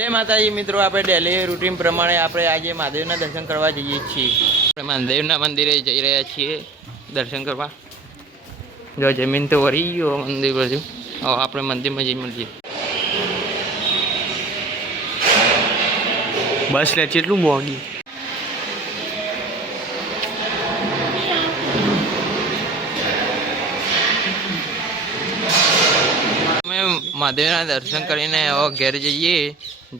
જય માતાજી મિત્રો, આપણે ડેલી રૂટીન પ્રમાણે આપણે આજે મહાદેવના દર્શન કરવા જઈએ છીએ. આપણે મહાદેવના મંદિરે જઈ રહ્યા છીએ દર્શન કરવા. જો જમીન તો વળી ગયો મંદિર બાજુ. હવે આપણે મંદિરમાં જઈ મળીએ. બસ લે કેટલું મોંઘી. મહાદેવના દર્શન કરીને હવે ઘેર જઈએ.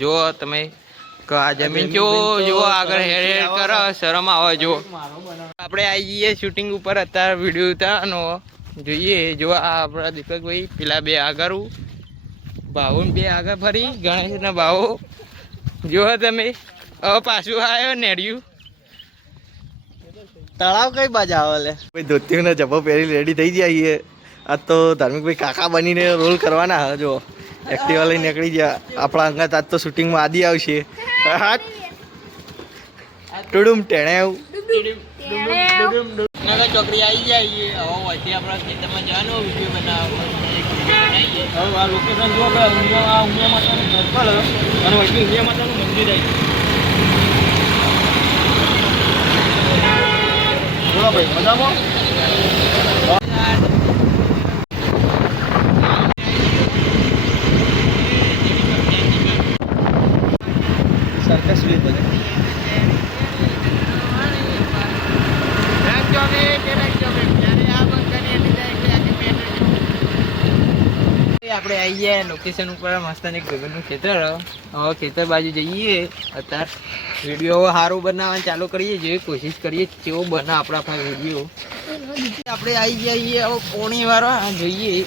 જો તમે આ જમીન જો આગળ હેર હેર કરો, શરમ આવે. જો આપણે આવી જઈએ શૂટિંગ ઉપર અત્યારે વિડીયો ઉતારવાનો. જોઈએ જો આ આપણા દીપકભાઈ, પેલા બે આગળ, ભાવો બે આગળ ફરી ગણેશના ભાવો. જો તમે હવે પાછું આવ્યો નેડ્યું. તળાવ કઈ બાજુ આવે લે ભાઈ? ધોતીઓને જબ્બો પહેરી રેડી થઈ જઈએ. આ તો ધાર્મિક ભાઈ કાકા બનીને રોલ કરવાના. જો એક્ટિવા લઈને નીકળી ગયા આપણા અંગત. આજ તો શૂટિંગમાં આદિ આવશે. ટુડુમ ટેણે ચોકડી આવી જાય. હવે વચ્ચે આપણા ખેતરમાં જવાનો વિડીયો બનાવવાનો. આ લોકેશન જો કે ઉમિયા માતાનું સર્કલ અને વચ્ચે ઉમિયા માતાનું મંદિર આવી. બોલો ભાઈ, મજામાં? સર્કસ લીધો છે. આપણે આવી ગયા લોકેશન ઉપર. મસ્ત એક ગગનનું ખેતર. હવે ખેતર બાજુ જઈએ. અત્યારે વિડીયો સારું બનાવવાનું ચાલુ કરીએ. જેવી કોશિશ કરીએ કેવો બને આપણા પાસે વિડીયો. આપણે આવી જઈએ હવે પોણી વાળા. જોઈએ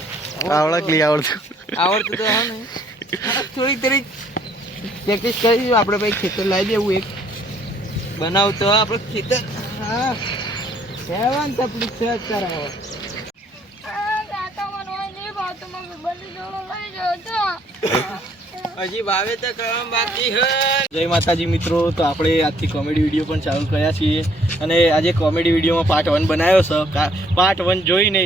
આવડકલી આવડતું આવડતું તો હા ને, થોડીક થોડીક પ્રેક્ટિસ કરીશું. આપણે ભાઈ ખેતર લાવી દેવું એક બનાવતો આપણે ખેતર. હા કહેવાનું તકલીફ છે કરાવો. હજી વાવેતર કરવામાં બાકી છે. જય માતાજી મિત્રો, તો આપણે આજથી કોમેડી વિડીયો પણ ચાલુ કર્યા છીએ. અને આજે કોમેડી વિડીયોમાં પાર્ટ 1 બનાવ્યો છે. પાર્ટ 1 જોઈને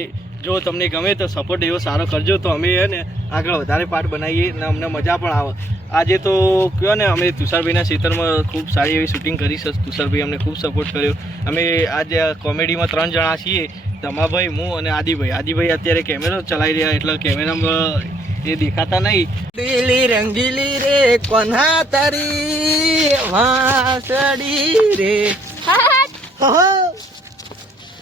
જો તમને ગમે તો સપોર્ટ એવો સારો કરજો, તો અમે ને આગળ વધારે પાર્ટ બનાવીએ ને અમને મજા પણ આવે. આજે તો કહો ને, અમે તુષારભાઈના ક્ષેત્રમાં ખૂબ સારી એવી શૂટિંગ કરી છે. તુષારભાઈ અમને ખૂબ સપોર્ટ કર્યો. અમે આજે કોમેડીમાં 3 જણા છીએ, તમાભાઈ, હું અને આદિભાઈ. આદિભાઈ અત્યારે કેમેરો ચલાવી રહ્યા, એટલે કેમેરામાં એ દેખાતા નહીં. દિલી રંગીલી રે કોન્હા તારી વાસડી રે.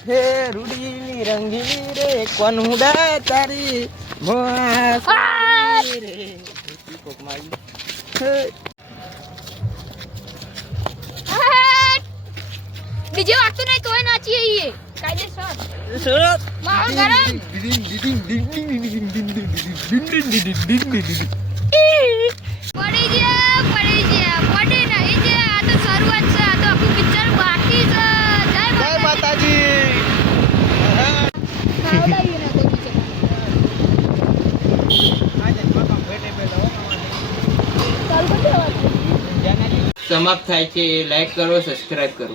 હે રૂડીલી રંગીલી રે કોન્હુડા તારી વાસડી રે. ડીજે વાગતું નહીં તોય નાચીએ ઈએ કાયદેસર. માહોલ ગરમ. પડી ગયા પડી નહીં જે. આ તો શરૂઆત છે. આ તો આખું પિક્ચર બાકી છે. જય માતાજી. સમાપ્ત થાય છે. લાઈક કરો, સબસ્ક્રાઈબ કરો.